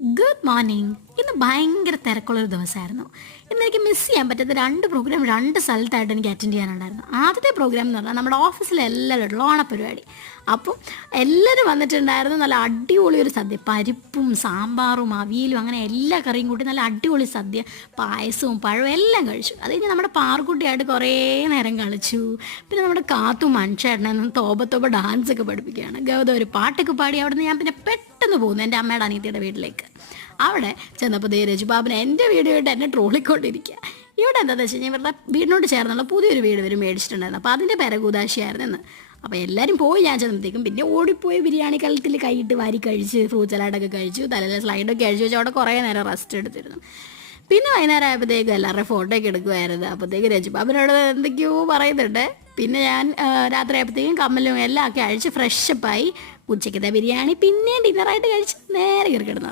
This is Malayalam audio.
Good morning. ഇന്ന് ഭയങ്കര തിരക്കുള്ളൊരു ദിവസമായിരുന്നു. ഇന്ന് എനിക്ക് മിസ് ചെയ്യാൻ പറ്റാത്ത രണ്ട് പ്രോഗ്രാം രണ്ട് സ്ഥലത്തായിട്ട് എനിക്ക് അറ്റൻഡ് ചെയ്യാനുണ്ടായിരുന്നു. ആദ്യത്തെ പ്രോഗ്രാം എന്ന് പറഞ്ഞാൽ നമ്മുടെ ഓഫീസിലെ എല്ലാവരും ഓണപ്പരിപാടി. അപ്പം എല്ലാവരും വന്നിട്ടുണ്ടായിരുന്നു. നല്ല അടിപൊളി ഒരു സദ്യ, പരിപ്പും സാമ്പാറും അവിയലും അങ്ങനെ എല്ലാ കറിയും കൂട്ടി നല്ല അടിപൊളി സദ്യ, പായസവും പഴവും എല്ലാം കഴിച്ചു. അത് കഴിഞ്ഞ് നമ്മുടെ പാർക്കുട്ടിയായിട്ട് കുറേ നേരം കളിച്ചു. പിന്നെ നമ്മുടെ കാത്തും മനുഷ്യനെ തോപ ഡാൻസ് ഒക്കെ പഠിപ്പിക്കുകയാണ്. ഗൗതം ഒരു പാട്ടൊക്കെ പാടി. അവിടെ നിന്ന് ഞാൻ പിന്നെ പെട്ടെന്ന് പോകുന്നു എൻ്റെ അമ്മയുടെ അനിയത്തിയുടെ വീട്ടിലേക്ക്. അവിടെ ചെന്നപ്പോൾ രജുബാബിനെ എൻ്റെ വീഡിയോ ആയിട്ട് എന്നെ ട്രോളിക്കൊണ്ടിരിക്കുക. ഇവിടെ എന്താണെന്ന് വെച്ച് കഴിഞ്ഞാൽ ഇവരുടെ വീടിനോട് ചേർന്നുള്ള പുതിയൊരു വീട് ഇവർ മേടിച്ചിട്ടുണ്ടായിരുന്നു. അപ്പോൾ അതിൻ്റെ പെരകൂതാശിയായിരുന്നു ഇന്ന്. അപ്പോൾ എല്ലാവരും പോയി. ഞാൻ ചെന്നപ്പോഴത്തേക്കും പിന്നെ ഓടിപ്പോയി ബിരിയാണി കലത്തിൽ കൈയിട്ട് വാരി കഴിച്ച് ഫ്രൂട്ട് സലാഡൊക്കെ കഴിച്ചു. തലയിലെ സ്ലൈഡൊക്കെ അഴിച്ചു വെച്ച് അവിടെ കുറേ നേരം റെസ്റ്റ് എടുത്തിരുന്നു. പിന്നെ വൈകുന്നേരം ആയപ്പോഴത്തേക്കും എല്ലാവരുടെ ഫോട്ടോ ഒക്കെ എടുക്കുമായിരുന്നു. അപ്പോഴത്തേക്ക് രജുബാബിനോട് എന്തൊക്കെയോ പറയുന്നുണ്ട്. പിന്നെ ഞാൻ രാത്രി ആയപ്പോഴത്തേക്കും കമ്മലും എല്ലാം ഒക്കെ അഴിച്ച് ഫ്രഷപ്പായി. ഉച്ചയ്ക്കത്തെ ബിരിയാണി പിന്നെയും ഡിന്നറായിട്ട് കഴിച്ച് നേരെ കയറി കിടന്നു.